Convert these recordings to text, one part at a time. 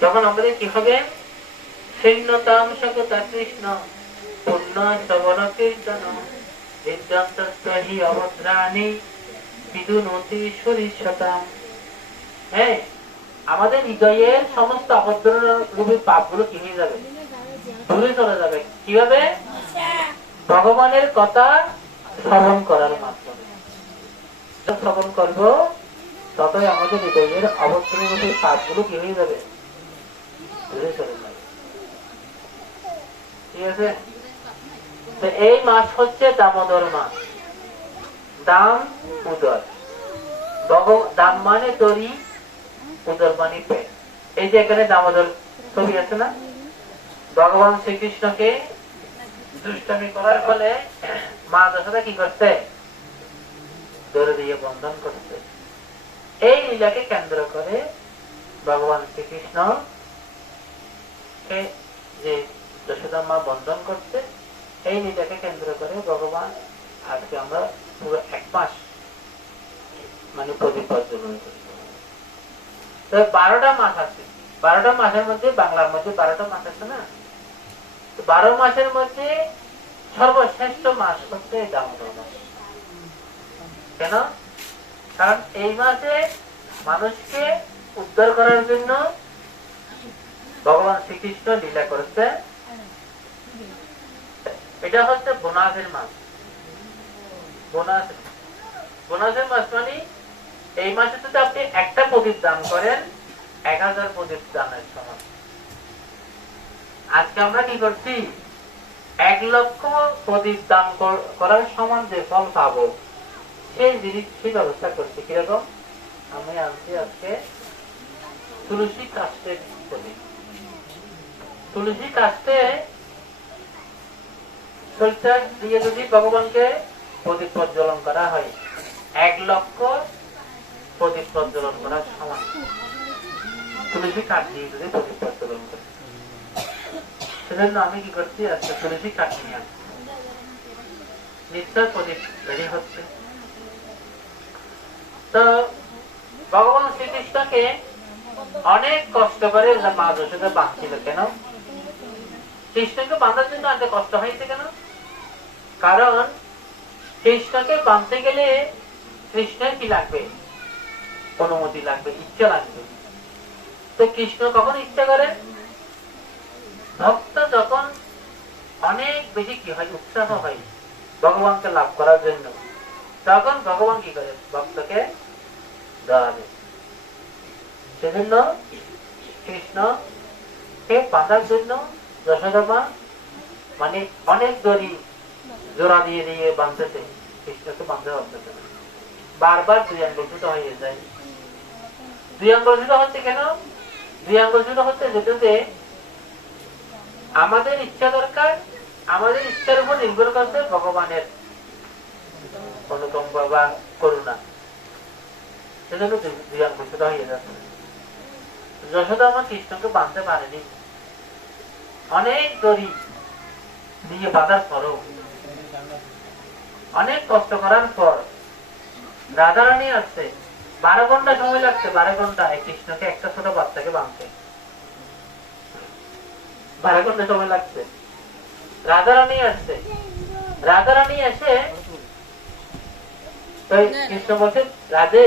তখন আমাদের কি হবে? হ্যাঁ আমাদের হৃদয়ের সমস্ত যাবে? দূরে চলে যাবে। কীভাবে? ভগবানের কথা শ্রবণ করার মাধ্যমে। শ্রবণ করব, ততই আমাদের হৃদয়ের অভদ্র রূপী পাপগুলো কি হয়ে যাবে? এই মাস হচ্ছে দামোদর মাস। দাম উদর। দাম মানে তরি, উদর মানে পেট। এই যে এখানে দামোদর ছবি আছে না? ভগবান শ্রীকৃষ্ণকে দুষ্টমি করার ফলে মা দশাটা কি করছে? দৌড়ে দিয়ে বন্ধন করছে। এই লীলাকে কেন্দ্র করে ভগবান শ্রীকৃষ্ণ কে যে বন্ধন করছে এই লীলাকে কেন্দ্র করে ভগবান আজকে আমরা পুরো এক মাস মানে করি বারোটা মাস আছে। বারোটা মাসের মধ্যে, বাংলার মধ্যে বারোটা মাস আছে না? বারো মাসের মধ্যে সর্বশ্রেষ্ঠ মাস হচ্ছে কেন? কারণ এই মাসে মানুষকে উদ্ধার করার জন্য ভগবান শ্রীকৃষ্ণ লীলা করেছে। এটা হচ্ছে বোনাসের মাস। বোনাস, বোনাসের মাস মানে এই মাসে যদি আপনি একটা প্রদীপ দান করেন, এক হাজার প্রদীপ দানের সমান। আজকে আমরা কি করছি? এক লক্ষ প্রদীপ দান করার সমান যে ফল পাবো, সেই জিনিস, সেই ব্যবস্থা করছি। কীরকম? আমি আনছি আজকে তুলসী কাস্টের প্রদীপ। তুলসী কাস্টে সরিষা দিয়ে যদি ভগবানকে প্রদীপ প্রজ্বলন করা হয়, এক লক্ষ প্রদীপ প্রজ্বলন করার সমান। তুলসী কাঠ দিয়ে যদি প্রদীপ প্রজ্বলন করে। সেজন্য আমি কি করছি, আজকে তুলসী কাঠ নিয়ে আসছি। নিশ্চয় প্রদীপ রেডি হচ্ছে। তো ভগবান শ্রীকৃষ্ণকে অনেক কষ্ট করে মা যশোদা বাঁধছিল কেন? কৃষ্ণকে বাঁধার জন্য এত কষ্ট হয়েছে কেন? কারণ কৃষ্ণকে বাঁধতে গেলে কৃষ্ণের কি লাগবে? অনুমতি লাগবে, ইচ্ছা লাগবে। তো কৃষ্ণ কখন ইচ্ছা করে? ভক্ত যখন অনেক বেশি কি হয়, উৎসাহ হয় ভগবানকে লাভ করার জন্য, তখন ভগবান কি করে? ভক্তকে দাঁড়াবে সেজন্য কৃষ্ণ কে বাঁধার জন্য মানে অনেক দড়ি জোড়া দিয়ে দিয়ে কৃষ্ণকে বাঁধতে বারবার দুই হয়ে যায়। দুই হচ্ছে কেন? দুই হচ্ছে আমাদের ইচ্ছা দরকার, আমাদের ইচ্ছার উপর নির্ভর করছে ভগবানের অনুকম্পা বা করুণা। সেজন্য দুই- আঙ্গুল হয়ে যাচ্ছে। যশোদা আমার কৃষ্ণকে বাঁধতে পারেনি। অনেক দড়ি দিয়ে বাঁধার পরও। অনেক কষ্ট করার পর রাধারানী আসছে। বারো ঘণ্টা সময় লাগছে, বারো ঘণ্টা। কৃষ্ণকে একটা ছোট বাচ্চাকে বাঁধতে। বারো ঘণ্টা সময় লাগছে। রাধারানী আসছে। রাধারানী এসে কৃষ্ণ বলছে, রাধে,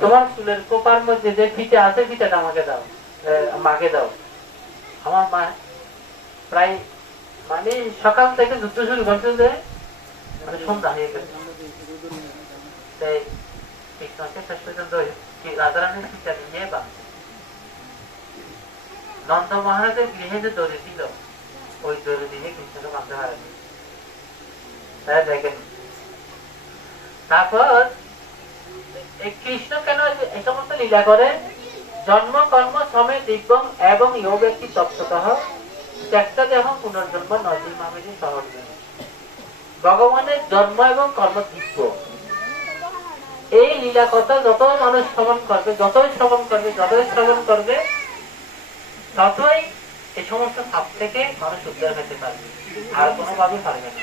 তোমার চুলের কোপার মধ্যে যে ফিতে আছে ফিতাটা আমাকে দাও। মাকে দাও। আমার মা প্রায় মানে সকাল থেকে যুদ্ধ শুরু করছে যে মানে সন্ধ্যা হয়ে গেছে। তাই কৃষ্ণকে শেষ পর্যন্ত নিয়ে বাঁধছে। নন্দ মহারাজের গৃহে যে ছিল, ওই দিয়ে কৃষ্ণকে বাঁধতে পারেনি তাই দেখেন। তারপর কৃষ্ণ কেন এই সমস্ত লীলা করে? জন্ম, কর্ম সমে দিব্যম এবং ইহ ত্যাগটা দেহ পুনর্জন্ম মামেরি সহজ ভগবানের জন্ম এবং কর্ম দিব্য। এই লীলা কথা যত মানুষ শ্রবণ করবে, যতই শ্রবণ করবে, যতই শ্রবণ করবে, ততই এই সমস্ত সাপ থেকে মানুষ উদ্ধার পেতে পারবে। আর কোনোভাবে পারবে না।